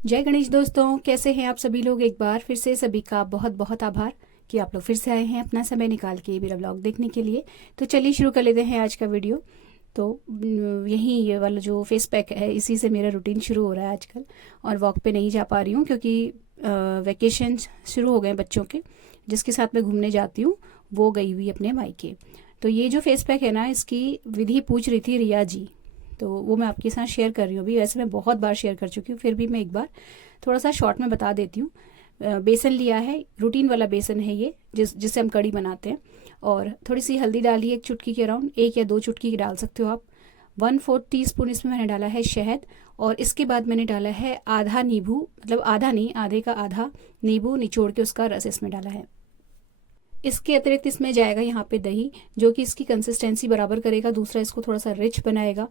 जय गणेश दोस्तों, कैसे हैं आप सभी लोग। एक बार फिर से सभी का बहुत बहुत आभार कि आप लोग फिर से आए हैं अपना समय निकाल के मेरा ब्लॉग देखने के लिए। तो चलिए शुरू कर लेते हैं आज का वीडियो। तो यही ये वाला जो फेस पैक है, इसी से मेरा रूटीन शुरू हो रहा है आजकल। और वॉक पे नहीं जा पा रही हूँ क्योंकि वैकेशन शुरू हो गए बच्चों के। जिसके साथ मैं घूमने जाती हूँ वो गई हुई अपने मायके। तो ये जो फेस पैक है ना, इसकी विधि पूछ रही थी रिया जी, तो वो मैं आपके साथ शेयर कर रही हूँ। अभी वैसे मैं बहुत बार शेयर कर चुकी हूँ, फिर भी मैं एक बार थोड़ा सा शॉर्ट में बता देती हूँ। बेसन लिया है, रूटीन वाला बेसन है ये, जिससे हम कड़ी बनाते हैं। और थोड़ी सी हल्दी डाली है, एक चुटकी के अराउंड, एक या दो चुटकी डाल सकते हो आप। 1/4 टीस्पून इसमें मैंने डाला है शहद। और इसके बाद मैंने डाला है आधा नींबू, मतलब आधा नहीं, आधे का आधा नींबू निचोड़ के उसका रस इसमें डाला है। इसके अतिरिक्त इसमें जाएगा यहाँ पे दही, जो कि इसकी कंसिस्टेंसी बराबर करेगा। दूसरा, इसको थोड़ा सा रिच बनाएगा।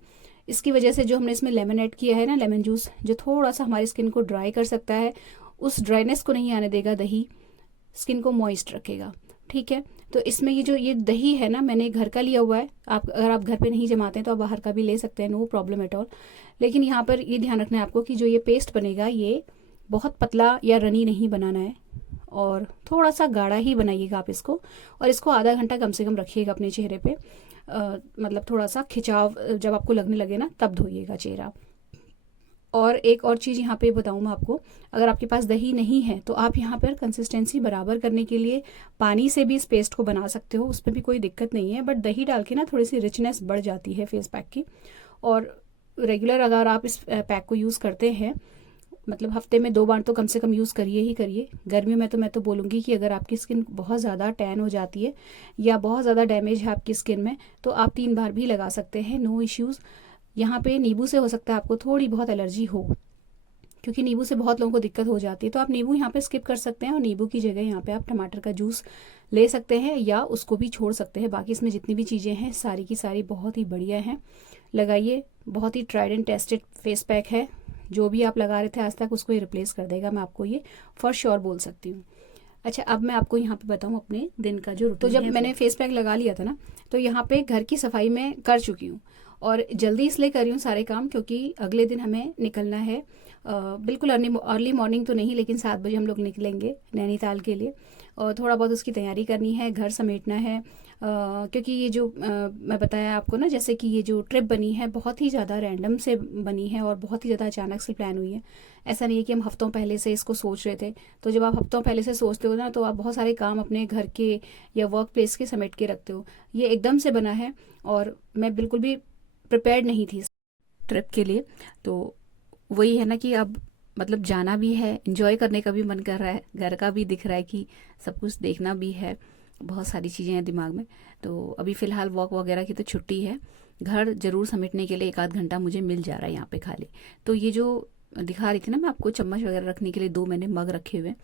इसकी वजह से जो हमने इसमें लेमन ऐड किया है ना, लेमन जूस, जो थोड़ा सा हमारी स्किन को ड्राई कर सकता है, उस ड्राइनेस को नहीं आने देगा दही, स्किन को मॉइस्ट रखेगा। ठीक है। तो इसमें ये दही है ना, मैंने घर का लिया हुआ है। आप अगर आप घर पे नहीं जमाते हैं तो आप बाहर का भी ले सकते हैं, नो प्रॉब्लम एट ऑल। लेकिन यहाँ पर ये ध्यान रखना है आपको कि जो ये पेस्ट बनेगा, ये बहुत पतला या रनी नहीं बनाना है, और थोड़ा सा गाढ़ा ही बनाइएगा आप इसको। और इसको आधा घंटा कम से कम रखिएगा अपने चेहरे पे। मतलब थोड़ा सा खिंचाव जब आपको लगने लगे ना, तब धोइएगा चेहरा। और एक और चीज़ यहाँ पे बताऊँ मैं आपको, अगर आपके पास दही नहीं है तो आप यहाँ पर कंसिस्टेंसी बराबर करने के लिए पानी से भी इस पेस्ट को बना सकते हो, उसमें भी कोई दिक्कत नहीं है। बट दही डाल के ना थोड़ी सी रिचनेस बढ़ जाती है फेस पैक की। और रेगुलर अगर आप इस पैक को यूज़ करते हैं, मतलब हफ्ते में 2 बार तो कम से कम यूज़ करिए ही करिए। गर्मियों में तो मैं तो बोलूँगी कि अगर आपकी स्किन बहुत ज़्यादा टैन हो जाती है या बहुत ज़्यादा डैमेज है आपकी स्किन में, तो आप 3 बार भी लगा सकते हैं, नो इश्यूज़। यहाँ पे नींबू से हो सकता है आपको थोड़ी बहुत एलर्जी हो, क्योंकि नींबू से बहुत लोगों को दिक्कत हो जाती है। तो आप नींबू यहाँ पे स्किप कर सकते हैं, और नींबू की जगह यहाँ पे आप टमाटर का जूस ले सकते हैं या उसको भी छोड़ सकते हैं। बाकी इसमें जितनी भी चीज़ें हैं सारी की सारी बहुत ही बढ़िया हैं। लगाइए, बहुत he tried and tested face pack है। जो भी आप लगा रहे थे आज तक, उसको ही रिप्लेस कर देगा, मैं आपको ये फॉर श्योर बोल सकती हूँ। अच्छा, अब मैं आपको यहाँ पे बताऊँ अपने दिन का जो रूटीन है। तो जब मैंने फेस पैक लगा लिया था ना, तो यहाँ पे घर की सफाई मैं कर चुकी हूँ। और जल्दी इसलिए कर रही हूँ सारे काम क्योंकि अगले दिन हमें निकलना है। बिल्कुल अर्ली मॉर्निंग तो नहीं, लेकिन 7 बजे हम लोग निकलेंगे नैनीताल के लिए। और थोड़ा बहुत उसकी तैयारी करनी है, घर समेटना है। क्योंकि ये जो मैं बताया आपको ना, जैसे कि ये जो ट्रिप बनी है बहुत ही ज़्यादा रैंडम से बनी है और बहुत ही ज़्यादा अचानक से प्लान हुई है। ऐसा नहीं है कि हम हफ्तों पहले से इसको सोच रहे थे। तो जब आप हफ्तों पहले से सोचते हो ना, तो आप बहुत सारे काम अपने घर के या वर्क प्लेस के समेट के रखते हो। ये एकदम से बना है और मैं बिल्कुल भी प्रिपेयर्ड नहीं थी ट्रिप के लिए। तो वही है ना कि अब मतलब जाना भी है, इंजॉय करने का भी मन कर रहा है, घर का भी दिख रहा है कि सब कुछ देखना भी है, बहुत सारी चीज़ें हैं दिमाग में। तो अभी फ़िलहाल वॉक वगैरह की तो छुट्टी है। घर ज़रूर समेटने के लिए 1 आध घंटा मुझे मिल जा रहा है यहाँ पे खाली। तो ये जो दिखा रही थी ना मैं आपको, चम्मच वगैरह रखने के लिए 2 मैंने मग रखे हुए हैं,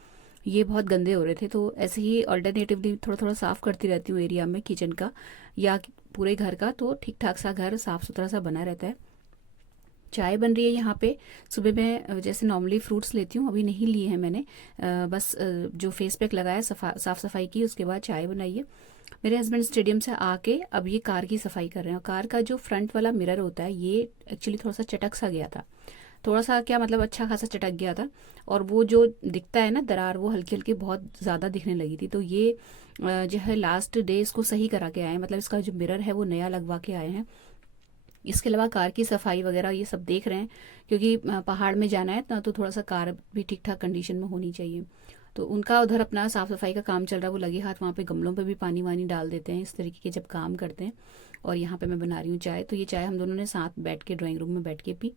ये बहुत गंदे हो रहे थे। तो ऐसे ही अल्टरनेटिवली थोड़ा थोड़ा साफ़ करती रहती हूँ एरिया में, किचन का या पूरे घर का, तो ठीक ठाक सा घर साफ़ सुथरा सा बना रहता है। चाय बन रही है यहाँ पे। सुबह मैं जैसे नॉर्मली फ्रूट्स लेती हूँ, अभी नहीं लिए हैं मैंने। बस जो फेस पैक लगाया, साफ़ सफाई की, उसके बाद चाय बनाई है। मेरे हस्बैंड स्टेडियम से आके अब ये कार की सफाई कर रहे हैं। और कार का जो फ्रंट वाला मिरर होता है, ये एक्चुअली थोड़ा सा चटक सा गया था। थोड़ा सा क्या मतलब, अच्छा खासा चटक गया था। और वो जो दिखता है ना दरार, वो हल्की हल्की बहुत ज़्यादा दिखने लगी थी। तो ये जो है लास्ट डे इसको सही करा के आए हैं, मतलब इसका जो मिरर है वो नया लगवा के आए हैं। इसके अलावा कार की सफाई वगैरह ये सब देख रहे हैं, क्योंकि पहाड़ में जाना है ना, तो थोड़ा सा कार भी ठीक ठाक कंडीशन में होनी चाहिए। तो उनका उधर अपना साफ़ सफाई का काम चल रहा है, वो लगे हाथ वहाँ पे गमलों पे भी पानी वानी डाल देते हैं इस तरीके के जब काम करते हैं। और यहाँ पे मैं बना रही हूँ चाय। तो ये चाय हम दोनों ने साथ बैठ के ड्राइंग रूम में बैठ के पी।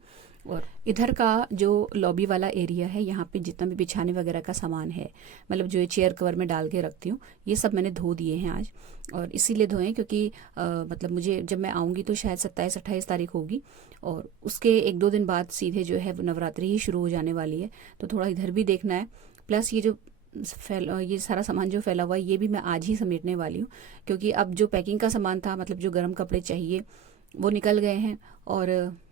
और इधर का जो लॉबी वाला एरिया है, यहाँ पे जितना भी बिछाने वगैरह का सामान है, मतलब जो ये चेयर कवर में डाल के रखती हूँ, ये सब मैंने धो दिए हैं आज। और इसीलिए धोए क्योंकि मतलब मुझे जब मैं आऊँगी तो शायद 27-28 तारीख होगी, और उसके 1-2 दिन बाद सीधे जो है नवरात्रि ही शुरू हो जाने वाली है। तो थोड़ा इधर भी देखना है। प्लस ये सारा सामान जो फैला हुआ है, ये भी मैं आज ही समेटने वाली हूँ। क्योंकि अब जो पैकिंग का सामान था, मतलब जो गर्म कपड़े चाहिए, वो निकल गए हैं। और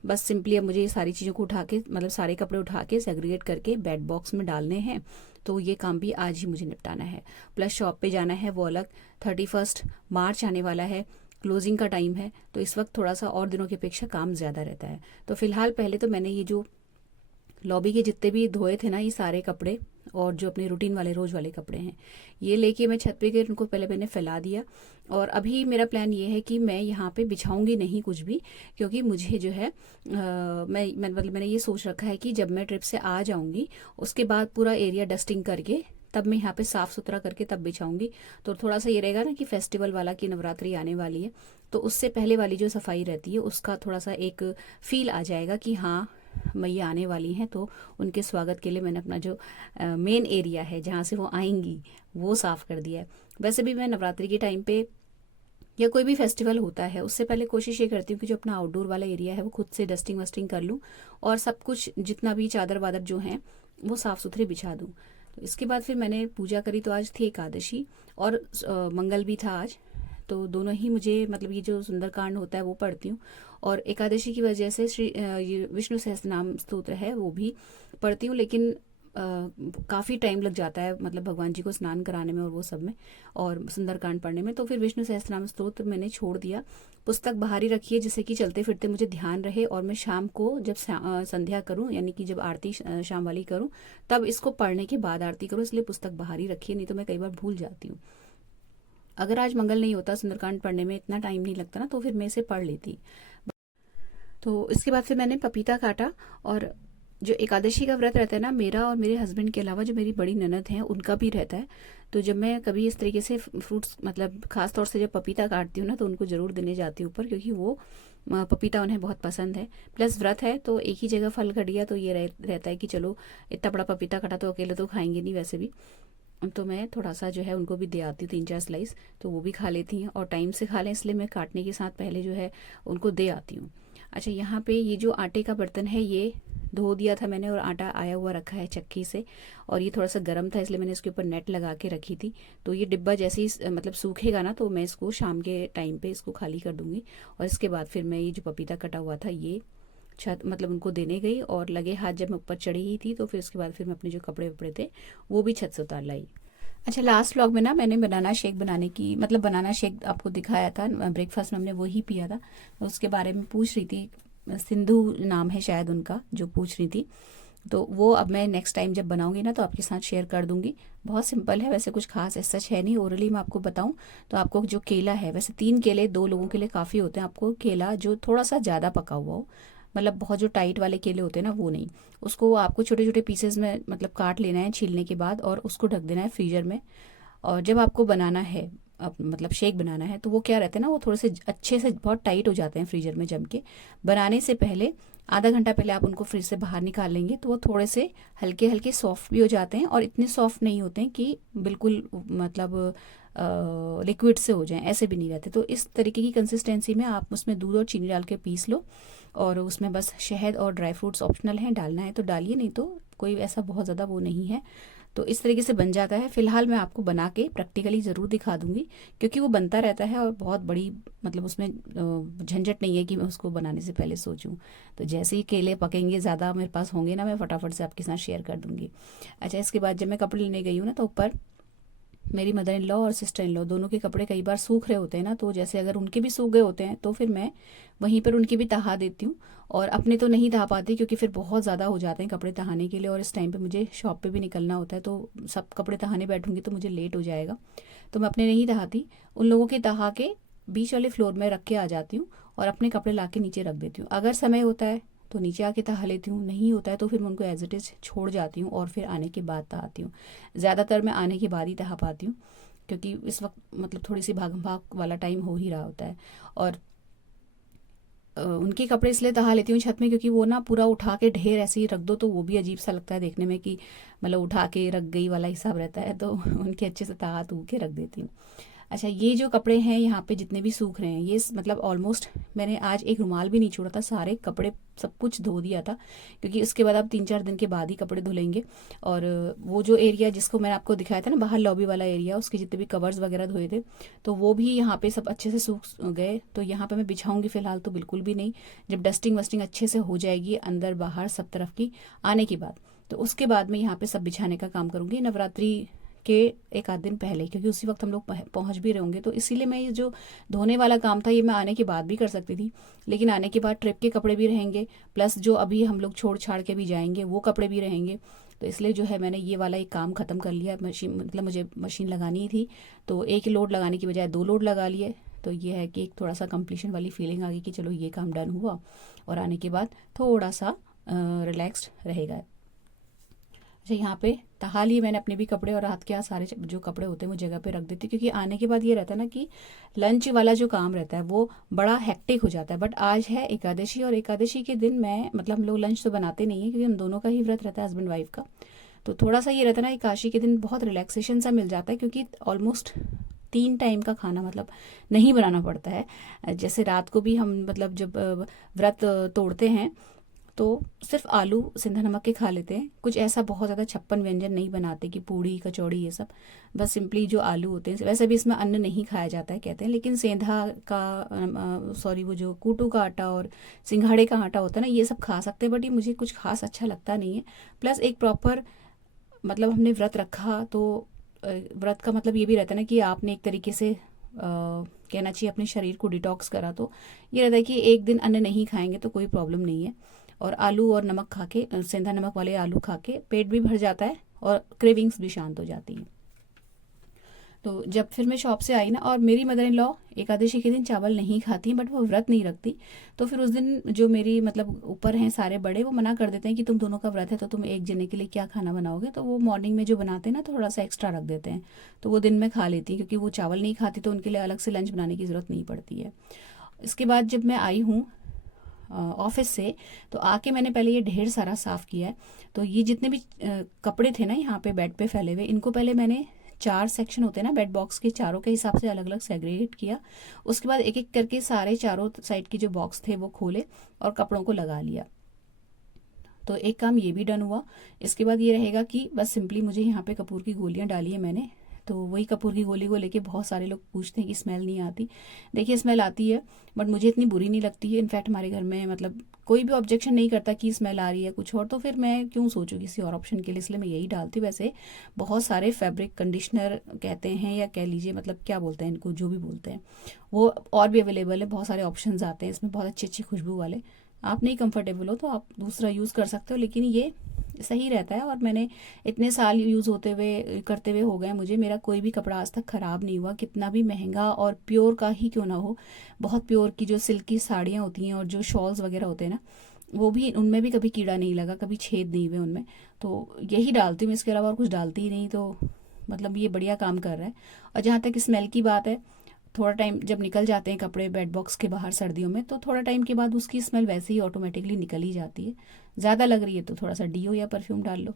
बस सिंपली अब मुझे ये सारी चीज़ों को उठा के, मतलब सारे कपड़े उठा के सेग्रीगेट करके बेड बॉक्स में डालने हैं। तो ये काम भी आज ही मुझे निपटाना है। प्लस शॉप पे जाना है, वो अलग। 31 मार्च आने वाला है, क्लोजिंग का टाइम है। तो इस वक्त थोड़ा सा और दिनों की अपेक्षा काम ज़्यादा रहता है। तो फिलहाल पहले तो मैंने ये जो लॉबी के जितने भी धोए थे ना ये सारे कपड़े और जो अपने रूटीन वाले रोज वाले कपड़े हैं, ये लेके मैं छत पे गई, उनको पहले मैंने फैला दिया। और अभी मेरा प्लान ये है कि मैं यहाँ पे बिछाऊंगी नहीं कुछ भी, क्योंकि मुझे जो है मैंने ये सोच रखा है कि जब मैं ट्रिप से आ जाऊंगी उसके बाद पूरा एरिया डस्टिंग करके तब मैं यहाँ पे साफ सुथरा करके तब बिछाऊंगी। तो थोड़ा सा ये रहेगा ना कि फेस्टिवल वाला की नवरात्रि आने वाली है, तो उससे पहले वाली जो सफाई रहती है उसका थोड़ा सा एक फील आ जाएगा कि हाँ मैया आने वाली हैं, तो उनके स्वागत के लिए मैंने अपना जो मेन एरिया है जहाँ से वो आएंगी वो साफ कर दिया है। वैसे भी मैं नवरात्रि के टाइम पे या कोई भी फेस्टिवल होता है उससे पहले कोशिश ये करती हूँ कि जो अपना आउटडोर वाला एरिया है वो खुद से डस्टिंग वस्टिंग कर लूँ और सब कुछ जितना भी चादर वादर जो है वो साफ सुथरे बिछा दूँ। तो इसके बाद फिर मैंने पूजा करी, तो आज थी एकादशी और मंगल भी था आज, तो दोनों ही मुझे मतलब ये जो सुंदरकांड होता है वो पढ़ती हूँ और एकादशी की वजह से श्री ये विष्णु सहस्त्रनाम स्तोत्र है वो भी पढ़ती हूँ, लेकिन काफ़ी टाइम लग जाता है मतलब भगवान जी को स्नान कराने में और वो सब में और सुंदरकांड पढ़ने में, तो फिर विष्णु सहस्त्रनाम स्तोत्र मैंने छोड़ दिया। पुस्तक बाहर ही रखी है जिससे कि चलते फिरते मुझे ध्यान रहे और मैं शाम को जब संध्या करूं यानी कि जब आरती शाम वाली करूं तब इसको पढ़ने के बाद आरती करूं, इसलिए पुस्तक बाहर ही रखी है, नहीं तो मैं कई बार भूल जाती हूँ। अगर आज मंगल नहीं होता, सुंदरकांड पढ़ने में इतना टाइम नहीं लगता ना, तो फिर मैं इसे पढ़ लेती। तो इसके बाद फिर मैंने पपीता काटा और जो एकादशी का व्रत रहता है ना मेरा और मेरे हस्बैंड के अलावा जो मेरी बड़ी ननद हैं उनका भी रहता है, तो जब मैं कभी इस तरीके से फ्रूट्स मतलब खास तौर से जब पपीता काटती हूँ ना तो उनको ज़रूर देने जाती हूँ ऊपर, क्योंकि वो पपीता उन्हें बहुत पसंद है। प्लस व्रत है तो एक ही जगह फल कट गया तो ये रहता है कि चलो इतना बड़ा पपीता कटा तो अकेले तो खाएंगे नहीं वैसे भी, तो मैं थोड़ा सा जो है उनको भी दे आती हूँ 3-4 स्लाइस, तो वो भी खा लेती हैं और टाइम से खा लें, इसलिए मैं काटने के साथ पहले जो है उनको दे आती हूँ। अच्छा, यहाँ पे ये जो आटे का बर्तन है ये धो दिया था मैंने और आटा आया हुआ रखा है चक्की से, और ये थोड़ा सा गर्म था इसलिए मैंने इसके ऊपर नेट लगा के रखी थी। तो ये डिब्बा जैसे ही मतलब सूखेगा ना तो मैं इसको शाम के टाइम पे इसको खाली कर दूंगी और इसके बाद फिर मैं ये जो पपीता कटा हुआ था ये छत मतलब उनको देने गई और लगे हाथ जब मैं ऊपर चढ़ी ही थी तो फिर उसके बाद फिर मैं अपने जो कपड़े वपड़े थे वो भी छत से उतार लाई। अच्छा, लास्ट व्लॉग में ना मैंने बनाना शेक बनाने की मतलब बनाना शेक आपको दिखाया था, ब्रेकफास्ट में हमने वही पिया था, तो उसके बारे में पूछ रही थी, सिंधु नाम है शायद उनका जो पूछ रही थी, तो वो अब मैं नेक्स्ट टाइम जब बनाऊंगी ना तो आपके साथ शेयर कर दूंगी। बहुत सिंपल है वैसे, कुछ खास ऐसा सच है नहीं। ओरली मैं आपको बताऊं तो आपको जो केला है, वैसे 3 केले 2 लोगों के लिए काफ़ी होते हैं, आपको केला जो थोड़ा सा ज़्यादा पका हुआ हो, मतलब बहुत जो टाइट वाले केले होते हैं ना वो नहीं, उसको आपको छोटे छोटे पीसेस में मतलब काट लेना है छीलने के बाद और उसको ढक देना है फ्रीजर में। और जब आपको बनाना है अब मतलब शेक बनाना है तो वो क्या रहते हैं ना वो थोड़े से अच्छे से बहुत टाइट हो जाते हैं फ्रीजर में जम के। बनाने से पहले आधा घंटा पहले आप उनको फ्रिज से बाहर निकाल लेंगे तो वो थोड़े से हल्के हल्के सॉफ्ट भी हो जाते हैं और इतने सॉफ्ट नहीं होते हैं कि बिल्कुल मतलब लिक्विड से हो जाएं, ऐसे भी नहीं रहते। तो इस तरीके की कंसिस्टेंसी में आप उसमें दूध और चीनी डाल के पीस लो और उसमें बस शहद और ड्राई फ्रूट्स ऑप्शनल हैं, डालना है तो डालिए, नहीं तो कोई ऐसा बहुत ज़्यादा वो नहीं है। तो इस तरीके से बन जाता है। फिलहाल मैं आपको बना के प्रैक्टिकली ज़रूर दिखा दूंगी क्योंकि वो बनता रहता है और बहुत बड़ी मतलब उसमें झंझट नहीं है कि मैं उसको बनाने से पहले सोचूं। तो जैसे ही केले पकेंगे ज़्यादा मेरे पास होंगे ना मैं फटाफट से आपके साथ शेयर कर दूंगी। अच्छा, इसके बाद जब मैं कपड़े लेने गई हूँ ना तो ऊपर मेरी मदर इन लॉ और सिस्टर इन लॉ दोनों के कपड़े कई बार सूख रहे होते हैं ना, तो जैसे अगर उनके भी सूख गए होते हैं तो फिर मैं वहीं पर उनकी भी तहा देती हूँ और अपने तो नहीं तहा पाती क्योंकि फिर बहुत ज़्यादा हो जाते हैं कपड़े तहाने के लिए और इस टाइम पे मुझे शॉप पे भी निकलना होता है, तो सब कपड़े तहाने बैठूंगी तो मुझे लेट हो जाएगा, तो मैं अपने नहीं तहाती, उन लोगों के तहा के बीच वाले फ्लोर में रख के आ जाती हूँ और अपने कपड़े ला के नीचे रख देती हूँ। अगर समय होता है तो नीचे आके तहा लेती हूँ, नहीं होता है तो फिर मैं उनको एज इट इज़ छोड़ जाती हूँ और फिर आने के बाद तहाती हूँ। ज़्यादातर मैं आने के बाद ही तहा पाती हूँ क्योंकि इस वक्त मतलब थोड़ी सी भागम भाग वाला टाइम हो ही रहा होता है। और उनके कपड़े इसलिए तहा लेती हूँ छत में क्योंकि वो ना पूरा उठा के ढेर ऐसे ही रख दो तो वो भी अजीब सा लगता है देखने में कि मतलब उठा के रख गई वाला हिसाब रहता है, तो उनके अच्छे से तहा तू के रख देती हूँ। अच्छा, ये जो कपड़े हैं यहाँ पे जितने भी सूख रहे हैं ये मतलब ऑलमोस्ट मैंने आज एक रुमाल भी नहीं छोड़ा था, सारे कपड़े सब कुछ धो दिया था क्योंकि उसके बाद आप 3-4 दिन के बाद ही कपड़े धुलेंगे। और वो जो एरिया जिसको मैंने आपको दिखाया था ना बाहर लॉबी वाला एरिया, उसके जितने भी कवर्स वगैरह धोए थे तो वो भी यहाँ पे सब अच्छे से सूख गए। तो यहाँ पे मैं बिछाऊंगी फिलहाल तो बिल्कुल भी नहीं, जब डस्टिंग वस्टिंग अच्छे से हो जाएगी अंदर बाहर सब तरफ की आने के बाद तो उसके बाद मैं यहाँ पे सब बिछाने का काम करूँगी। नवरात्रि के एक आध दिन पहले, क्योंकि उसी वक्त हम लोग पहुंच भी रहे होंगे। तो इसीलिए मैं ये जो धोने वाला काम था ये मैं आने के बाद भी कर सकती थी, लेकिन आने के बाद ट्रिप के कपड़े भी रहेंगे, प्लस जो अभी हम लोग छोड़ छाड़ के भी जाएंगे वो कपड़े भी रहेंगे। तो इसलिए जो है मैंने ये वाला एक काम ख़त्म कर लिया। मशीन मतलब मुझे मशीन लगानी ही थी, तो एक लोड लगाने की बजाय 2 लोड लगा लिए। तो ये है कि एक थोड़ा सा कंप्लीशन वाली फीलिंग आ गई कि चलो ये काम डन हुआ, और आने के बाद थोड़ा सा रिलैक्स्ड रहेगा। अच्छा, यहाँ पे तहा लिए मैंने अपने भी कपड़े, और रात के सारे जो कपड़े होते हैं वो जगह पे रख देती, क्योंकि आने के बाद ये रहता है ना कि लंच वाला जो काम रहता है वो बड़ा हेक्टिक हो जाता है। बट आज है एकादशी, और एकादशी के दिन मैं मतलब हम लोग लंच तो बनाते नहीं है, क्योंकि हम दोनों का ही व्रत रहता है, हस्बैंड वाइफ का। तो थोड़ा सा ये रहता है ना, एकादशी के दिन बहुत रिलैक्सेशन सा मिल जाता है, क्योंकि ऑलमोस्ट 3 टाइम का खाना मतलब नहीं बनाना पड़ता है। जैसे रात को भी हम मतलब जब व्रत तोड़ते हैं तो सिर्फ आलू सिंधा नमक के खा लेते हैं, कुछ ऐसा बहुत ज़्यादा 56 व्यंजन नहीं बनाते कि पूड़ी कचौड़ी ये सब। बस सिंपली जो आलू होते हैं, वैसे भी इसमें अन्न नहीं खाया जाता है कहते हैं, लेकिन सेंधा का सॉरी वो जो कूटू का आटा और सिंघाड़े का आटा होता है ना, ये सब खा सकते हैं, बट ये मुझे कुछ खास अच्छा लगता नहीं है। प्लस एक प्रॉपर मतलब हमने व्रत रखा तो व्रत का मतलब ये भी रहता है ना कि आपने एक तरीके से कहना चाहिए अपने शरीर को डिटॉक्स करा। तो ये रहता है कि एक दिन अन्न नहीं खाएंगे तो कोई प्रॉब्लम नहीं है, और आलू और नमक खा के, सेंधा नमक वाले आलू खा के पेट भी भर जाता है और क्रेविंग्स भी शांत हो जाती हैं। तो जब फिर मैं शॉप से आई ना, और मेरी मदर इन लॉ एकादशी के दिन चावल नहीं खाती, बट वो व्रत नहीं रखती। तो फिर उस दिन जो मेरी मतलब ऊपर हैं सारे बड़े, वो मना कर देते हैं कि तुम दोनों का व्रत है तो तुम एक जने के लिए क्या खाना बनाओगे। तो वो मॉर्निंग में जो बनाते हैं ना थोड़ा सा एक्स्ट्रा रख देते हैं, तो वो दिन में खा लेती हैं, क्योंकि वो चावल नहीं खाती तो उनके लिए अलग से लंच बनाने की ज़रूरत नहीं पड़ती है। इसके बाद जब मैं आई हूँ ऑफिस से, तो आके मैंने पहले ये ढेर सारा साफ़ किया है। तो ये जितने भी कपड़े थे ना यहाँ पे बेड पे फैले हुए, इनको पहले मैंने 4 सेक्शन होते हैं ना बेड बॉक्स के, चारों के हिसाब से अलग अलग सेग्रीगेट किया। उसके बाद एक एक करके सारे चारों साइड के जो बॉक्स थे वो खोले और कपड़ों को लगा लिया। तो एक काम ये भी डन हुआ। इसके बाद ये रहेगा कि बस सिंपली मुझे यहाँ पे कपूर की गोलियाँ डाली है मैंने, तो वही कपूर की गोली को लेके बहुत सारे लोग पूछते हैं कि स्मेल नहीं आती। देखिए स्मेल आती है, बट मुझे इतनी बुरी नहीं लगती है। इनफैक्ट हमारे घर में मतलब कोई भी ऑब्जेक्शन नहीं करता कि स्मेल आ रही है कुछ और, तो फिर मैं क्यों सोचूं किसी और ऑप्शन के लिए, इसलिए मैं यही डालती हूँ। वैसे बहुत सारे फैब्रिक कंडीशनर कहते हैं या कह लीजिए मतलब क्या बोलते हैं इनको, जो भी बोलते हैं वो और भी अवेलेबल है। बहुत सारे ऑप्शंस आते हैं इसमें, बहुत अच्छी अच्छी खुशबू वाले। आप नहीं कंफर्टेबल हो तो आप दूसरा यूज़ कर सकते हो, लेकिन ये सही रहता है। और मैंने इतने साल यूज़ होते हुए करते हुए हो गए मुझे, मेरा कोई भी कपड़ा आज तक ख़राब नहीं हुआ, कितना भी महंगा और प्योर का ही क्यों ना हो। बहुत प्योर की जो सिल्क की साड़ियाँ होती हैं और जो शॉल्स वगैरह होते हैं ना, वो भी उनमें भी कभी कीड़ा नहीं लगा, कभी छेद नहीं हुए उनमें। तो यही डालती हूँ, इसके अलावा और कुछ डालती ही नहीं। तो मतलब ये बढ़िया काम कर रहा है। और जहाँ तक स्मेल की बात है, थोड़ा टाइम जब निकल जाते हैं कपड़े बेड बॉक्स के बाहर सर्दियों में, तो थोड़ा टाइम के बाद उसकी स्मेल वैसे ही ऑटोमेटिकली निकल ही जाती है। ज़्यादा लग रही है तो थोड़ा सा डीओ या परफ्यूम डाल लो।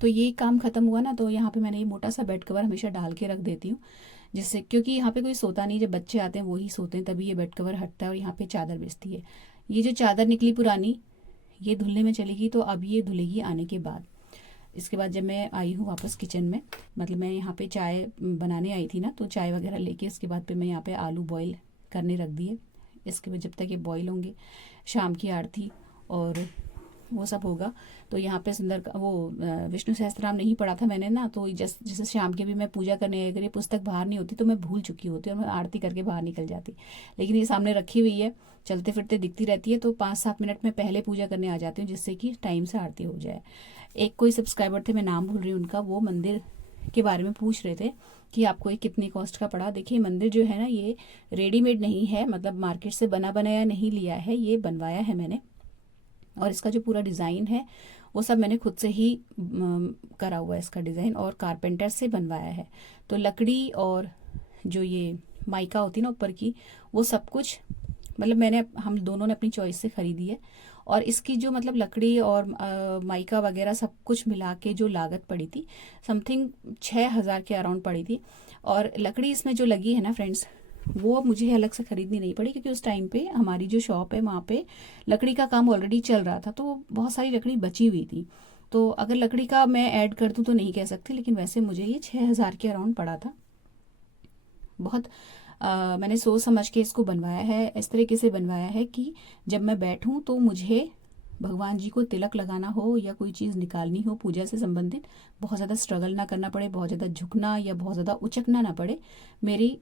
तो ये काम ख़त्म हुआ ना, तो यहाँ पे मैंने ये मोटा सा बेड कवर हमेशा डाल के रख देती हूँ, जिससे क्योंकि यहाँ पे कोई सोता नहीं, जब बच्चे आते हैं वही सोते हैं, तभी ये बेड कवर हटता है और यहाँ पे चादर बिछती है। ये जो चादर निकली पुरानी, ये धुलने में चलेगी, तो अब ये धुलेगी आने के बाद। इसके बाद जब मैं आई हूँ वापस किचन में, मतलब मैं यहाँ पे चाय बनाने आई थी ना, तो चाय वगैरह लेके इसके बाद पे मैं यहाँ पे आलू बॉईल करने रख दिए। इसके बाद जब तक ये बॉईल होंगे, शाम की आरती और वो सब होगा। तो यहाँ पे सुंदर वो विष्णु सहस्त्रनाम नहीं पढ़ा था मैंने ना, तो जैसे शाम के भी मैं पूजा करने अगर ये पुस्तक बाहर नहीं होती तो मैं भूल चुकी होती और मैं आरती करके बाहर निकल जाती। लेकिन ये सामने रखी हुई है, चलते फिरते दिखती रहती है, तो 5-7 मिनट में पहले पूजा करने आ जाती हूँ, जिससे कि टाइम से आरती हो जाए। एक कोई सब्सक्राइबर थे, मैं नाम भूल रही हूँ उनका, वो मंदिर के बारे में पूछ रहे थे कि आपको ये कितनी कॉस्ट का पड़ा। देखिए मंदिर जो है ना, ये रेडीमेड नहीं है, मतलब मार्केट से बना बनाया नहीं लिया है, ये बनवाया है मैंने। और इसका जो पूरा डिज़ाइन है वो सब मैंने खुद से ही करा हुआ है, इसका डिज़ाइन, और कारपेंटर से बनवाया है। तो लकड़ी और जो ये माइका होती है ना ऊपर की, वो सब कुछ मतलब हम दोनों ने अपनी चॉइस से ख़रीदी है। और इसकी जो मतलब लकड़ी और माइका वगैरह सब कुछ मिला के जो लागत पड़ी थी, समथिंग 6,000 के अराउंड पड़ी थी। और लकड़ी इसमें जो लगी है ना फ्रेंड्स, वो मुझे अलग से ख़रीदनी नहीं पड़ी, क्योंकि उस टाइम पे हमारी जो शॉप है वहाँ पे लकड़ी का काम ऑलरेडी चल रहा था, तो बहुत सारी लकड़ी बची हुई थी। तो अगर लकड़ी का मैं ऐड कर दूँ तो नहीं कह सकती, लेकिन वैसे मुझे ये 6,000 के अराउंड पड़ा था। बहुत मैंने सोच समझ के इसको बनवाया है, इस तरीके से बनवाया है कि जब मैं बैठूं तो मुझे भगवान जी को तिलक लगाना हो या कोई चीज़ निकालनी हो पूजा से संबंधित, बहुत ज़्यादा स्ट्रगल ना करना पड़े, बहुत ज़्यादा झुकना या बहुत ज़्यादा उचकना ना पड़े, मेरी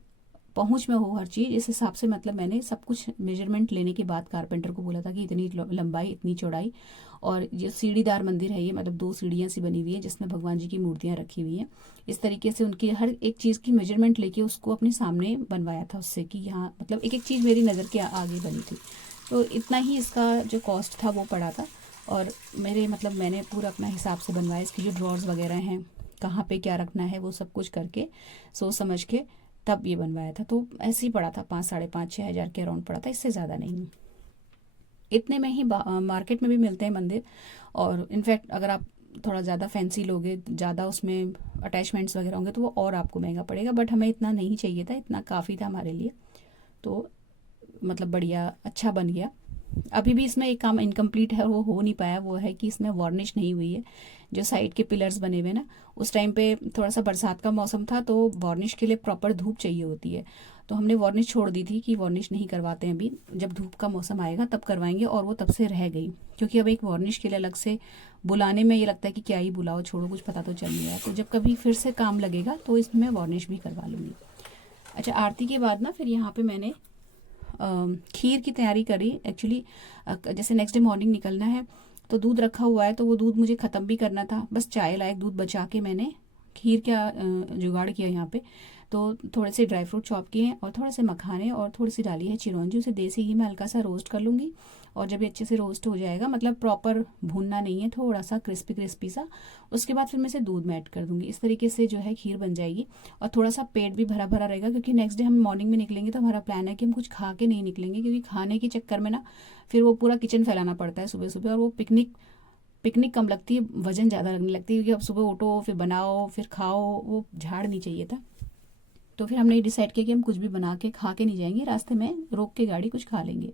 पहुंच में हो हर चीज़, इस हिसाब से मतलब मैंने सब कुछ मेजरमेंट लेने के बाद कारपेंटर को बोला था कि इतनी लंबाई, इतनी चौड़ाई, और ये सीढ़ीदार मंदिर है, ये मतलब 2 सीढ़ियाँ सी बनी हुई है जिसमें भगवान जी की मूर्तियाँ रखी हुई हैं। इस तरीके से उनकी हर एक चीज़ की मेजरमेंट लेके उसको अपने सामने बनवाया था उससे, कि यहाँ मतलब एक एक चीज़ मेरी नज़र के आगे बनी थी। तो इतना ही इसका जो कॉस्ट था वो पड़ा था। और मेरे मतलब मैंने पूरा अपना हिसाब से बनवाया, इसकी जो ड्रॉर्स वगैरह हैं, कहाँ पे क्या रखना है, वो सब कुछ करके सोच समझ के तब ये बनवाया था। तो ऐसे ही पड़ा था, 5, साढ़े 5, 6 हज़ार के अराउंड पड़ा था, इससे ज़्यादा नहीं। इतने में ही मार्केट में भी मिलते हैं मंदिर। और इनफैक्ट अगर आप थोड़ा ज़्यादा फैंसी लोगे, ज़्यादा उसमें अटैचमेंट्स वगैरह होंगे तो वो और आपको महंगा पड़ेगा, बट हमें इतना नहीं चाहिए था, इतना काफ़ी था हमारे लिए। तो मतलब बढ़िया अच्छा बन गया। अभी भी इसमें एक काम इनकम्प्लीट है, वो हो नहीं पाया, वो है कि इसमें वार्निश नहीं हुई है। जो साइड के पिलर्स बने हुए ना, उस टाइम पे थोड़ा सा बरसात का मौसम था तो वार्निश के लिए प्रॉपर धूप चाहिए होती है, तो हमने वार्निश छोड़ दी थी कि वार्निश नहीं करवाते हैं अभी, जब धूप का मौसम आएगा तब करवाएंगे, और वो तब से रह गई। क्योंकि अब एक वार्निश के लिए अलग से बुलाने में ये लगता है कि क्या ही बुलाओ, छोड़ो, कुछ पता तो चल नहीं रहा। तो जब कभी फिर से काम लगेगा तो इसमें वार्निश भी करवा लूँगी। अच्छा, आरती के बाद ना फिर यहाँ पे मैंने खीर की तैयारी करी। एक्चुअली जैसे नेक्स्ट डे मॉर्निंग निकलना है तो दूध रखा हुआ है, तो वो दूध मुझे ख़त्म भी करना था, बस चाय लायक दूध बचा के मैंने खीर का जुगाड़ किया यहाँ पे। तो थोड़े से ड्राई फ्रूट चॉप किए और थोड़े से मखाने और थोड़ी सी डाली है चिरौंजी, उसे देसी घी में हल्का सा रोस्ट कर लूँगी। और जब ये अच्छे से रोस्ट हो जाएगा, मतलब प्रॉपर भूनना नहीं है, थोड़ा सा क्रिस्पी क्रिस्पी सा, उसके बाद फिर मैं इसे दूध में ऐड कर दूँगी। इस तरीके से जो है खीर बन जाएगी। और थोड़ा सा पेट भी भरा भरा रहेगा, क्योंकि नेक्स्ट डे हम मॉर्निंग में निकलेंगे तो हमारा प्लान है कि हम कुछ खा के नहीं निकलेंगे, क्योंकि खाने के चक्कर में ना फिर वो पूरा किचन फैलाना पड़ता है सुबह सुबह, और वो पिकनिक पिकनिक कम लगती है, वजन ज़्यादा लगने लगती है, क्योंकि अब सुबह उठो फिर बनाओ फिर खाओ, वो झाड़ नहीं चाहिए था। तो फिर हमने डिसाइड किया कि हम कुछ भी बना के खा के नहीं जाएंगे, रास्ते में रोक के गाड़ी कुछ खा लेंगे।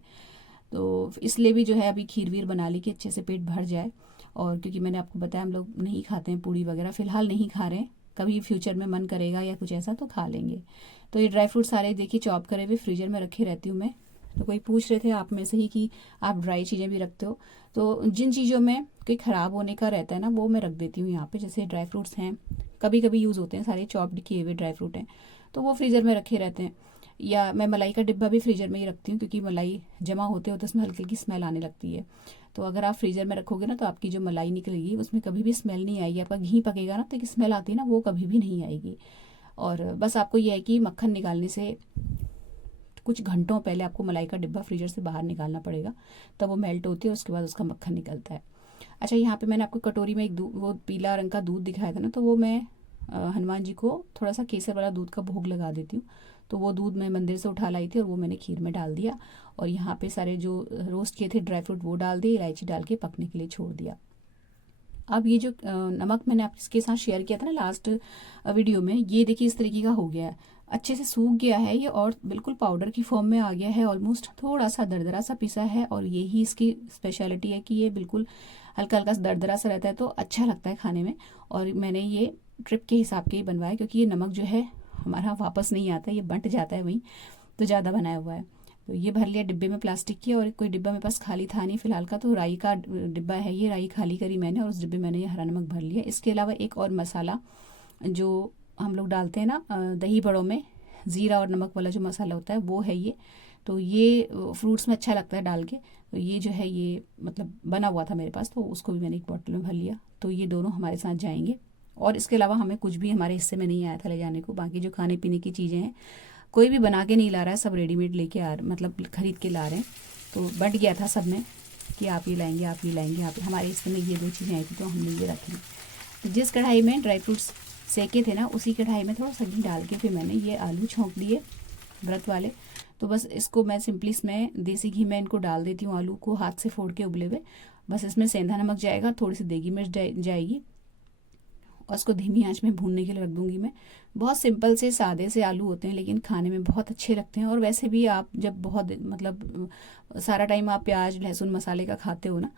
तो इसलिए भी जो है अभी खीर वीर बना ली कि अच्छे से पेट भर जाए। और क्योंकि मैंने आपको बताया हम लोग नहीं खाते हैं पूड़ी वगैरह, फ़िलहाल नहीं खा रहे हैं, कभी फ्यूचर में मन करेगा या कुछ ऐसा तो खा लेंगे। तो ये ड्राई फ्रूट सारे देखिए चॉप करे हुए फ्रीजर में रखे रहती हूँ मैं। तो कोई पूछ रहे थे आप में से ही कि आप ड्राई चीज़ें भी रखते हो, तो जिन चीज़ों में कोई ख़राब होने का रहता है ना, वो मैं रख देती हूँ यहाँ पे। जैसे ड्राई फ्रूट्स हैं, कभी कभी यूज़ होते हैं, सारे चॉप्ड किए हुए ड्राई फ्रूट हैं, तो वो फ्रीज़र में रखे रहते हैं। या मैं मलाई का डिब्बा भी फ्रीजर में ही रखती हूँ, क्योंकि मलाई जमा होते होते उसमें हल्की हल्की स्मेल आने लगती है। तो अगर आप फ्रीजर में रखोगे ना, तो आपकी जो मलाई निकलेगी उसमें कभी भी स्मेल नहीं आएगी। आपका घी पकेगा ना तो एक स्मेल आती है ना, वो कभी भी नहीं आएगी। और बस आपको यह है कि मक्खन निकालने से कुछ घंटों पहले आपको मलाई का डिब्बा फ्रीजर से बाहर निकालना पड़ेगा, तब वो मेल्ट होती है और उसके बाद उसका मक्खन निकलता है। अच्छा, यहाँ पे मैंने आपको कटोरी में एक वो पीला रंग का दूध दिखाया था ना, तो वो मैं हनुमान जी को थोड़ा सा केसर वाला दूध का भोग लगा देती हूँ। तो वो दूध मैं मंदिर से उठा लाई थी और वो मैंने खीर में डाल दिया। और यहाँ पे सारे जो रोस्ट किए थे ड्राई फ्रूट वो डाल दिए, इलायची डाल के पकने के लिए छोड़ दिया। अब ये जो नमक मैंने आपके साथ शेयर किया था ना लास्ट वीडियो में, ये देखिए इस तरीके का हो गया है, अच्छे से सूख गया है ये, और बिल्कुल पाउडर की फॉर्म में आ गया है ऑलमोस्ट। थोड़ा सा दरदरा सा पिसा है, और यही इसकी स्पेशलिटी है कि ये बिल्कुल हल्का हल्का दरदरा सा रहता है, तो अच्छा लगता है खाने में। और मैंने ये ट्रिप के हिसाब के ही बनवाया, क्योंकि ये नमक जो है हमारा वापस नहीं आता, ये बंट जाता है वहीं, तो ज़्यादा बनाया हुआ है। तो ये भर लिया डिब्बे में प्लास्टिक की, और कोई डिब्बा मेरे पास खाली था नहीं फिलहाल का, तो राई का डिब्बा है ये, राई खाली करी मैंने और उस डिब्बे में मैंने ये हरा नमक भर लिया। इसके अलावा एक और मसाला जो हम लोग डालते हैं ना दही बड़ों में, ज़ीरा और नमक वाला जो मसाला होता है वो है ये। तो ये फ्रूट्स में अच्छा लगता है डाल के, तो ये जो है ये मतलब बना हुआ था मेरे पास, तो उसको भी मैंने एक बॉटल में भर लिया। तो ये दोनों हमारे साथ जाएंगे। और इसके अलावा हमें कुछ भी हमारे हिस्से में नहीं आया था ले जाने को। बाकी जो खाने पीने की चीज़ें हैं कोई भी बना के नहीं ला रहा है, सब रेडीमेड लेके मतलब खरीद के ला रहे हैं। तो बट गया था सब में कि आप ये लाएंगे आप ये लाएंगे, आप हमारे हिस्से में ये 2 चीज़ें आई थी तो हमने ये रखी। तो जिस कढ़ाई में ड्राई फ्रूट्स सेके थे ना, उसी कढ़ाई में थोड़ा सा घी डाल के फिर मैंने ये आलू छोंक दिए व्रत वाले। तो बस इसको मैं सिंपली इसमें देसी घी में इनको डाल देती हूँ, आलू को हाथ से फोड़ के उबले हुए। बस इसमें सेंधा नमक जाएगा, थोड़ी सी देगी मिर्च जाएगी, और उसको धीमी आंच में भूनने के लिए रख दूंगी मैं। बहुत सिंपल से सादे से आलू होते हैं, लेकिन खाने में बहुत अच्छे लगते हैं। और वैसे भी आप जब बहुत मतलब सारा टाइम आप प्याज लहसुन मसाले का खाते हो ना,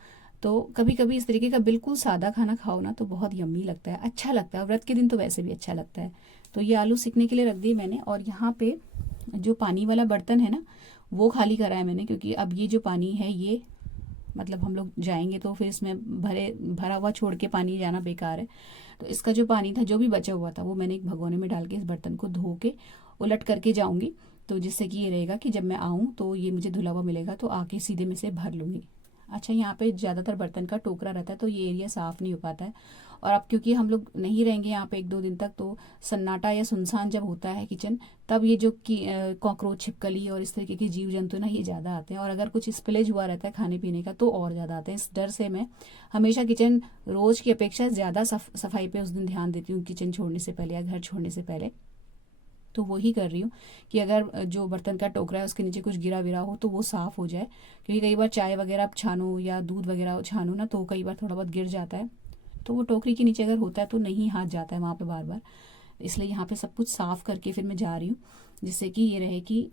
तो कभी कभी इस तरीके का बिल्कुल सादा खाना खाओ ना, तो बहुत यम्मी लगता है, अच्छा लगता है। व्रत के दिन तो वैसे भी अच्छा लगता है। तो ये आलू सीखने के लिए रख दिए मैंने। और यहाँ पे जो पानी वाला बर्तन है ना, वो खाली करा है मैंने, क्योंकि अब ये जो पानी है ये मतलब हम लोग जाएंगे तो फिर इसमें भरा हुआ छोड़ के पानी जाना बेकार है। तो इसका जो पानी था जो भी बचा हुआ था वो मैंने एक भगोने में डाल के इस बर्तन को धो के उलट करके जाऊंगी, तो जिससे कि ये रहेगा कि जब मैं आऊँ तो ये मुझे धुला हुआ मिलेगा तो आके सीधे में से भर लूँगी। अच्छा, यहाँ पे ज़्यादातर बर्तन का टोकरा रहता है तो ये एरिया साफ़ नहीं हो पाता है। और अब क्योंकि हम लोग नहीं रहेंगे यहाँ पे 1-2 दिन तक, तो सन्नाटा या सुनसान जब होता है किचन, तब ये जो कि कॉकरोच, छिपकली और इस तरीके के जीव जंतु ना ये ज़्यादा आते हैं। और अगर कुछ स्पिलेज हुआ रहता है खाने पीने का तो और ज़्यादा आते हैं। इस डर से मैं हमेशा किचन रोज़ की अपेक्षा ज़्यादा सफाई पे उस दिन ध्यान देती हूँ, किचन छोड़ने से पहले या घर छोड़ने से पहले। तो वही कर रही हूँ कि अगर जो बर्तन का टोकरा है उसके नीचे कुछ गिरा विरा हो तो वो साफ़ हो जाए, क्योंकि कई बार चाय वगैरह आप छानो या दूध वगैरह छानो ना तो कई बार थोड़ा बहुत गिर जाता है, तो वो टोकरी के नीचे अगर होता है तो नहीं हाथ जाता है वहाँ पे बार बार। इसलिए यहाँ पे सब कुछ साफ़ करके फिर मैं जा रही हूँ, जिससे कि ये रहे कि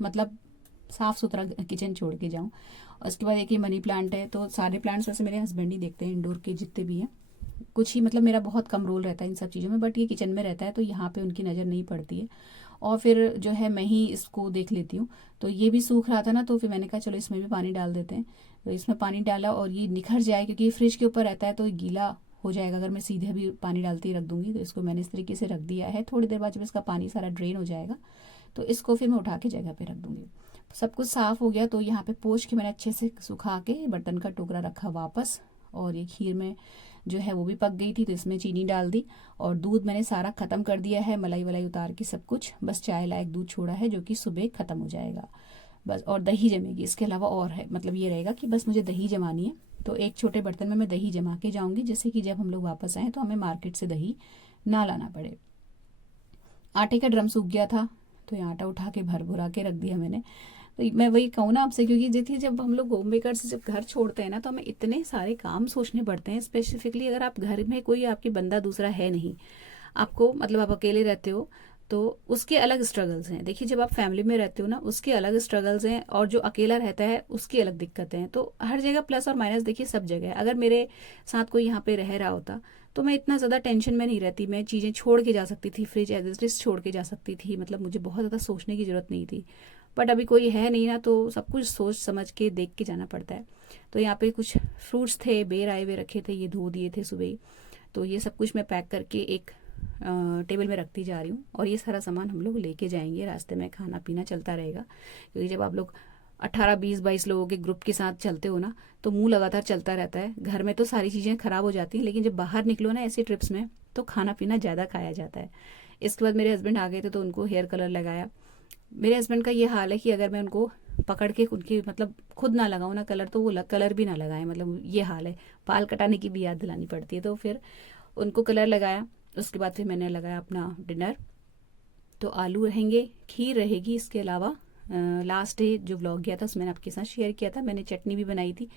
मतलब साफ़ सुथरा किचन छोड़ के जाऊँ। और उसके बाद एक ये मनी प्लांट है, तो सारे प्लांट्स वैसे मेरे हस्बैंड ही देखते हैं, इंडोर के जितने भी हैं। कुछ ही मतलब मेरा बहुत कम रोल रहता है इन सब चीज़ों में, बट ये किचन में रहता है तो यहाँ पे उनकी नज़र नहीं पड़ती है। और फिर जो है मैं ही इसको देख लेती हूँ। तो ये भी सूख रहा था ना, तो फिर मैंने कहा चलो इसमें भी पानी डाल देते हैं। तो इसमें पानी डाला और ये निखर जाए, क्योंकि ये फ्रिज के ऊपर रहता है तो ये गीला हो जाएगा अगर मैं सीधे भी पानी डालती ही रख दूंगी। तो इसको मैंने इस तरीके से रख दिया है। थोड़ी देर बाद जब इसका पानी सारा ड्रेन हो जाएगा तो इसको फिर मैं उठा के जगह पे रख दूंगी। सब कुछ साफ़ हो गया तो यहाँ पे पोंछ के मैंने अच्छे से सुखा के बर्तन का टोकरा रखा वापस। और ये खीर में जो है वो भी पक गई थी तो इसमें चीनी डाल दी, और दूध मैंने सारा ख़त्म कर दिया है, मलाई वलाई उतार के सब कुछ, बस चाय लायक दूध छोड़ा है जो कि सुबह ख़त्म हो जाएगा बस। और दही जमेगी, इसके अलावा और है मतलब ये रहेगा कि बस मुझे दही जमानी है। तो एक छोटे बर्तन में मैं दही जमा के जाऊँगी, जिससे कि जब हम लोग वापस आएँ तो हमें मार्केट से दही ना लाना पड़े। आटे का ड्रम सूख गया था तो ये आटा उठा के भर भुरा के रख दिया मैंने। तो मैं वही कहूँ ना आपसे, क्योंकि देखिए जब हम लोग होम मेकर से जब घर छोड़ते हैं ना तो हमें इतने सारे काम सोचने पड़ते हैं। स्पेसिफिकली अगर आप घर में कोई आपके बंदा दूसरा है नहीं, आपको मतलब आप अकेले रहते हो तो उसके अलग स्ट्रगल्स हैं। देखिए जब आप फैमिली में रहते हो ना उसके अलग स्ट्रगल्स हैं, और जो अकेला रहता है उसकी अलग दिक्कतें हैं। तो हर जगह प्लस और माइनस देखिए सब जगह है। अगर मेरे साथ कोई यहाँ पे रह रहा होता तो मैं इतना ज़्यादा टेंशन में नहीं रहती, मैं चीज़ें छोड़ के जा सकती थी, फ्रिज एज इट इज छोड़ के जा सकती थी, मतलब मुझे बहुत ज़्यादा सोचने की ज़रूरत नहीं थी। बट अभी कोई है नहीं ना, तो सब कुछ सोच समझ के देख के जाना पड़ता है। तो यहाँ पे कुछ फ्रूट्स थे, बेर आए हुए रखे थे, ये धो दिए थे सुबह ही। तो ये सब कुछ मैं पैक करके एक टेबल में रखती जा रही हूँ, और ये सारा सामान हम लोग लेके जाएंगे, रास्ते में खाना पीना चलता रहेगा। क्योंकि जब आप लोग 18, 20, 22 लोगों के ग्रुप के साथ चलते हो ना तो मुंह लगातार चलता रहता है। घर में तो सारी चीज़ें खराब हो जाती हैं, लेकिन जब बाहर निकलो ना ऐसे ट्रिप्स में तो खाना पीना ज़्यादा खाया जाता है। इसके बाद मेरे हस्बैंड आ गए थे तो उनको हेयर कलर लगाया। मेरे हस्बैंड का ये हाल है कि अगर मैं उनको पकड़ के उनकी मतलब खुद ना लगाऊँ ना कलर, तो वो कलर भी ना लगाएं, मतलब ये हाल है। बाल कटाने की भी याद दिलानी पड़ती है। तो फिर उनको कलर लगाया, उसके बाद फिर मैंने लगाया अपना डिनर। तो आलू रहेंगे, खीर रहेगी, इसके अलावा लास्ट डे जो व्लॉग गया था उसमें मैंने आपके साथ शेयर किया था, मैंने चटनी भी बनाई थी।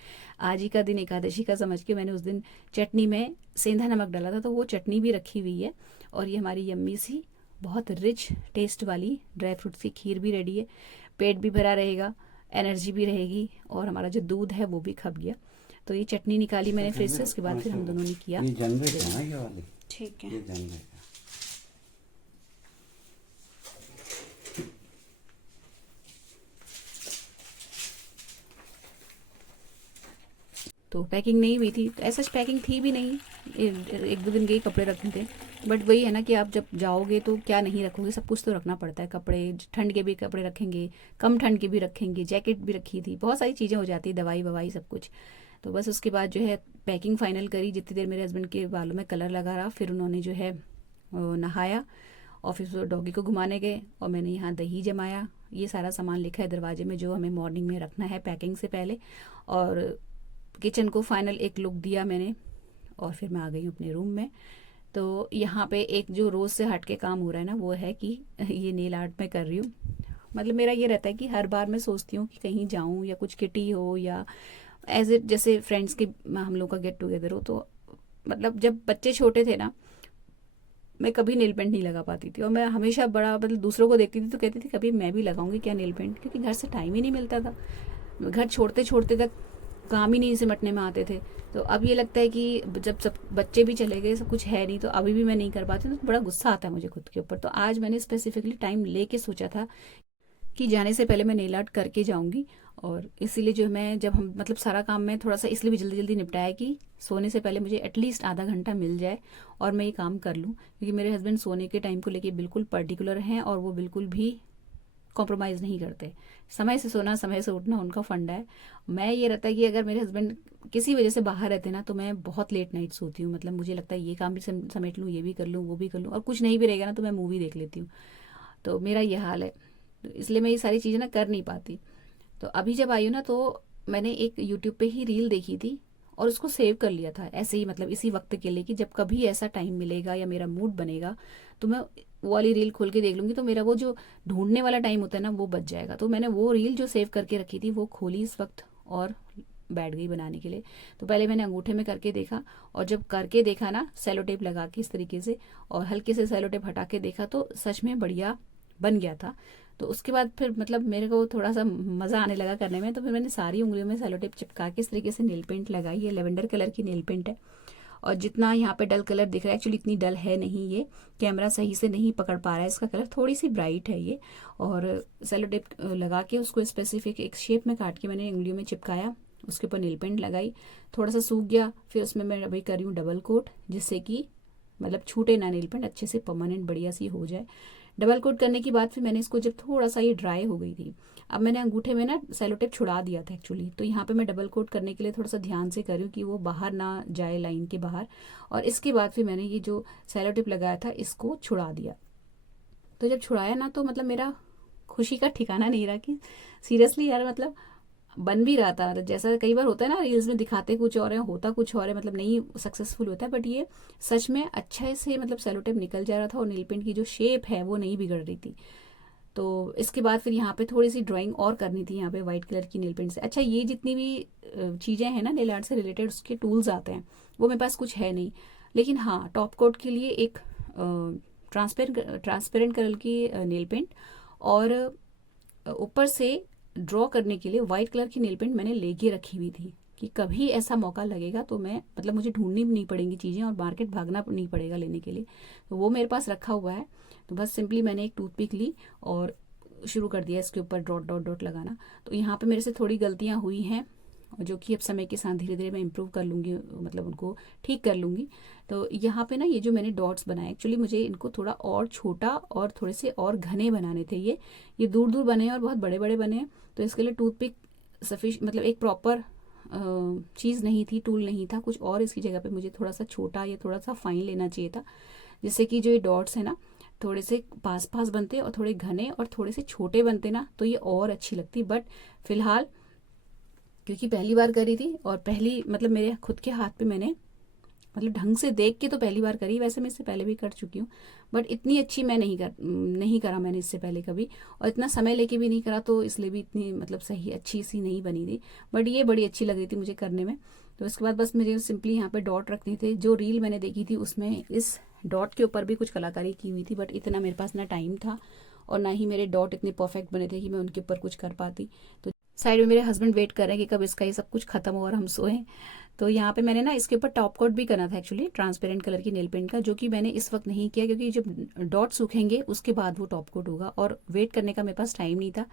आज ही का दिन एकादशी का समझ के मैंने उस दिन चटनी में सेंधा नमक डाला था, तो वो चटनी भी रखी हुई है। और ये हमारी यम्मी सी बहुत रिच टेस्ट वाली ड्राई फ्रूट्स की खीर भी रेडी है। पेट भी भरा रहेगा, एनर्जी भी रहेगी, और हमारा जो दूध है वो भी खप गया। तो ये चटनी निकाली मैंने फ्रिज से, उसके बाद फिर हम दोनों ने किया। ठीक है, तो पैकिंग नहीं हुई थी, ऐसा पैकिंग थी भी नहीं, 1-2 दिन के ही कपड़े रखने थे। बट वही है ना कि आप जब जाओगे तो क्या नहीं रखोगे, सब कुछ तो रखना पड़ता है। कपड़े, ठंड के भी कपड़े रखेंगे, कम ठंड के भी रखेंगे, जैकेट भी रखी थी, बहुत सारी चीज़ें हो जाती है, दवाई ववाई सब कुछ। तो बस उसके बाद जो है पैकिंग फाइनल करी। जितनी देर मेरे हस्बैंड के बालों में कलर लगा रहा, फिर उन्होंने जो है नहाया और फिर डॉगी को घुमाने गए, और मैंने यहाँ दही जमाया। ये सारा सामान लिखा है दरवाजे में जो हमें मॉर्निंग में रखना है पैकिंग से पहले। और किचन को फाइनल एक लुक दिया मैंने, और फिर मैं आ गई हूँ अपने रूम में। तो यहाँ पे एक जो रोज़ से हट के काम हो रहा है ना वो है कि ये नेल आर्ट मैं कर रही हूँ। मतलब मेरा ये रहता है कि हर बार मैं सोचती हूँ कि कहीं जाऊँ या कुछ किटी हो या एज इट जैसे फ्रेंड्स के हम लोग का गेट टुगेदर हो, तो मतलब जब बच्चे छोटे थे ना मैं कभी नेल पेंट नहीं लगा पाती थी, और मैं हमेशा बड़ा मतलब दूसरों को देखती थी तो कहती थी कभी मैं भी लगाऊंगी क्या नेल पेंट, क्योंकि घर से टाइम ही नहीं मिलता था। घर छोड़ते छोड़ते तक काम ही नहीं सिमटने में आते थे। तो अब ये लगता है कि जब सब बच्चे भी चले गए, सब कुछ है नहीं, तो अभी भी मैं नहीं कर पाती, तो बड़ा गुस्सा आता है मुझे खुद के ऊपर। तो आज मैंने स्पेसिफिकली टाइम लेके सोचा था कि जाने से पहले मैं नेल आर्ट करके जाऊंगी, और इसीलिए जो मैं जब हम मतलब सारा काम मैं थोड़ा सा इसलिए भी जल्दी जल्दी निपटाया कि सोने से पहले मुझे एटलीस्ट आधा घंटा मिल जाए और मैं ये काम कर लूँ, क्योंकि मेरे हस्बैंड सोने के टाइम को लेके बिल्कुल पर्टिकुलर हैं और वो बिल्कुल भी कॉम्प्रोमाइज़ नहीं करते। समय से सोना समय से उठना उनका फंडा है। मैं ये रहता है कि अगर मेरे हस्बैंड किसी वजह से बाहर रहते ना तो मैं बहुत लेट नाइट सोती हूँ। मतलब मुझे लगता है ये काम भी समेट लूँ, ये भी कर लूँ, वो भी कर लूँ, और कुछ नहीं भी रहेगा ना तो मैं मूवी देख लेती हूँ। तो मेरा ये हाल है, तो इसलिए मैं ये सारी चीज़ें ना कर नहीं पाती। तो अभी जब आई हूँ ना तो मैंने एक यूट्यूब पे ही रील देखी थी और उसको सेव कर लिया था ऐसे ही, मतलब इसी वक्त के लिए कि जब कभी ऐसा टाइम मिलेगा या मेरा मूड बनेगा तो मैं वो वाली रील खोल के देख लूंगी, तो मेरा वो जो ढूंढने वाला टाइम होता है ना वो बच जाएगा। तो मैंने वो रील जो सेव करके रखी थी वो खोली इस वक्त और बैठ गई बनाने के लिए। तो पहले मैंने अंगूठे में करके देखा, और जब करके देखा ना सेलो टेप लगा के इस तरीके से और हल्के से सेलो टेप हटा के देखा तो सच में बढ़िया बन गया था। तो उसके बाद फिर मतलब मेरे को थोड़ा सा मज़ा आने लगा करने में, तो फिर मैंने सारी उंगलियों में सेलो टेप चिपका के इस तरीके से नेल पेंट लगाई। ये लेवेंडर कलर की नेल पेंट है, और जितना यहाँ पे डल कलर दिख रहा है एक्चुअली इतनी डल है नहीं, ये कैमरा सही से नहीं पकड़ पा रहा है इसका कलर, थोड़ी सी ब्राइट है ये। और सेलो टेप लगा के उसको स्पेसिफिक एक शेप में काट के मैंने उंगलियों में चिपकाया, उसके ऊपर नेल पेंट लगाई, थोड़ा सा सूख गया, फिर उसमें मैं अभी कर रही हूँ डबल कोट, जिससे कि मतलब छूटे ना नेल पेंट, अच्छे से परमानेंट बढ़िया सी हो जाए। डबल कोट करने के बाद फिर मैंने इसको जब थोड़ा सा ये ड्राई हो गई थी, अब मैंने अंगूठे में ना सेलो टेप छुड़ा दिया था एक्चुअली, तो यहाँ पे मैं डबल कोट करने के लिए थोड़ा सा ध्यान से कर रही हूँ कि वो बाहर ना जाए लाइन के बाहर। और इसके बाद फिर मैंने ये जो सेलो टेप लगाया था इसको छुड़ा दिया। तो जब छुड़ाया ना तो मतलब मेरा खुशी का ठिकाना नहीं रहा कि सीरियसली यार, मतलब बन भी रहा था। मतलब जैसा कई बार होता है ना रील्स में दिखाते कुछ और है होता कुछ और है, मतलब नहीं सक्सेसफुल होता है, बट ये सच में अच्छे से मतलब सेलो टेप निकल जा रहा था और नील पेंट की जो शेप है वो नहीं बिगड़ रही थी। तो इसके बाद फिर यहाँ पे थोड़ी सी ड्राइंग और करनी थी यहाँ पे वाइट कलर की नेल पेंट से। अच्छा, ये जितनी भी चीज़ें हैं ना नेल आर्ट से रिलेटेड उसके टूल्स आते हैं, वो मेरे पास कुछ है नहीं, लेकिन हाँ टॉप कोट के लिए एक ट्रांसपेरेंट कलर की नेल पेंट, और ऊपर से ड्रॉ करने के लिए वाइट कलर की नेल पेंट मैंने लेके रखी हुई थी कि कभी ऐसा मौका लगेगा तो मैं मतलब मुझे ढूंढनी नहीं पड़ेंगी चीज़ें और मार्केट भागना नहीं पड़ेगा लेने के लिए, तो वो मेरे पास रखा हुआ है। तो बस सिंपली मैंने एक टूथपिक ली और शुरू कर दिया इसके ऊपर डॉट डॉट डॉट लगाना। तो यहाँ पे मेरे से थोड़ी गलतियाँ हुई हैं जो कि अब समय के साथ धीरे धीरे मैं इम्प्रूव कर लूँगी, मतलब उनको ठीक कर लूँगी। तो यहाँ पे ना ये जो मैंने डॉट्स बनाए एक्चुअली मुझे इनको थोड़ा और छोटा और थोड़े से और घने बनाने थे। ये दूर दूर बने हैं और बहुत बड़े बड़े बने हैं, तो इसके लिए टूथपिक मतलब एक प्रॉपर चीज़ नहीं थी, टूल नहीं था कुछ और, इसकी जगह पे मुझे थोड़ा सा छोटा या थोड़ा सा फाइन लेना चाहिए था, जिससे कि जो ये डॉट्स है ना थोड़े से पास पास बनते और थोड़े घने और थोड़े से छोटे बनते ना तो ये और अच्छी लगती। बट फिलहाल क्योंकि पहली बार करी थी और पहली मतलब मेरे खुद के हाथ पे मैंने मतलब ढंग से देख के तो पहली बार करी, वैसे मैं इससे पहले भी कर चुकी हूँ बट इतनी अच्छी मैं नहीं करा मैंने इससे पहले कभी, और इतना समय लेके भी नहीं करा, तो इसलिए भी इतनी मतलब सही अच्छी सी नहीं बनी थी। बट ये बड़ी अच्छी लग रही थी मुझे करने में। तो इसके बाद बस मुझे सिंपली यहाँ पे डॉट रखने थे। जो रील मैंने देखी थी उसमें इस डॉट के ऊपर भी कुछ कलाकारी की हुई थी, बट इतना मेरे पास ना टाइम था और ना ही मेरे डॉट इतने परफेक्ट बने थे कि मैं उनके ऊपर कुछ कर पाती। तो साइड में मेरे हस्बैंड वेट कर रहे हैं कि कब इसका ये सब कुछ खत्म हो और हम सोएं। तो यहाँ पे मैंने ना इसके ऊपर टॉप कोट भी करना था एक्चुअली ट्रांसपेरेंट कलर की नेल पेंट का, जो कि मैंने इस वक्त नहीं किया क्योंकि जब डॉट सूखेंगे उसके बाद वो टॉप कोट होगा और वेट करने का मेरे पास टाइम नहीं था।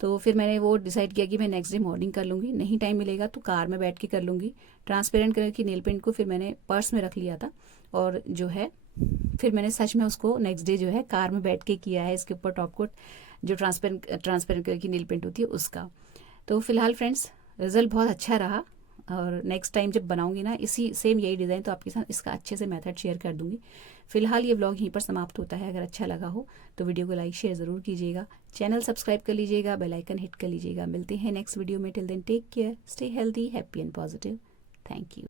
तो फिर मैंने वो डिसाइड किया कि मैं नेक्स्ट डे मॉर्निंग कर लूँगी, नहीं टाइम मिलेगा तो कार में बैठ के कर लूँगी। ट्रांसपेरेंट कलर की नेल पेंट को फिर मैंने पर्स में रख लिया था और जो है फिर मैंने सच में उसको नेक्स्ट डे जो है कार में बैठ के किया है इसके ऊपर टॉप कोट, जो ट्रांसपेरेंट कलर की नेल पेंट होती है उसका। तो फिलहाल फ्रेंड्स रिजल्ट बहुत अच्छा रहा, और नेक्स्ट टाइम जब बनाऊंगी ना इसी सेम यही डिज़ाइन तो आपके साथ इसका अच्छे से मेथड शेयर कर दूंगी। फिलहाल ये व्लॉग यहीं पर समाप्त होता है। अगर अच्छा लगा हो तो वीडियो को लाइक शेयर ज़रूर कीजिएगा, चैनल सब्सक्राइब कर लीजिएगा, बेल आइकन हिट कर लीजिएगा। मिलते हैं नेक्स्ट वीडियो में। Till then take care, stay healthy, happy and positive. Thank you.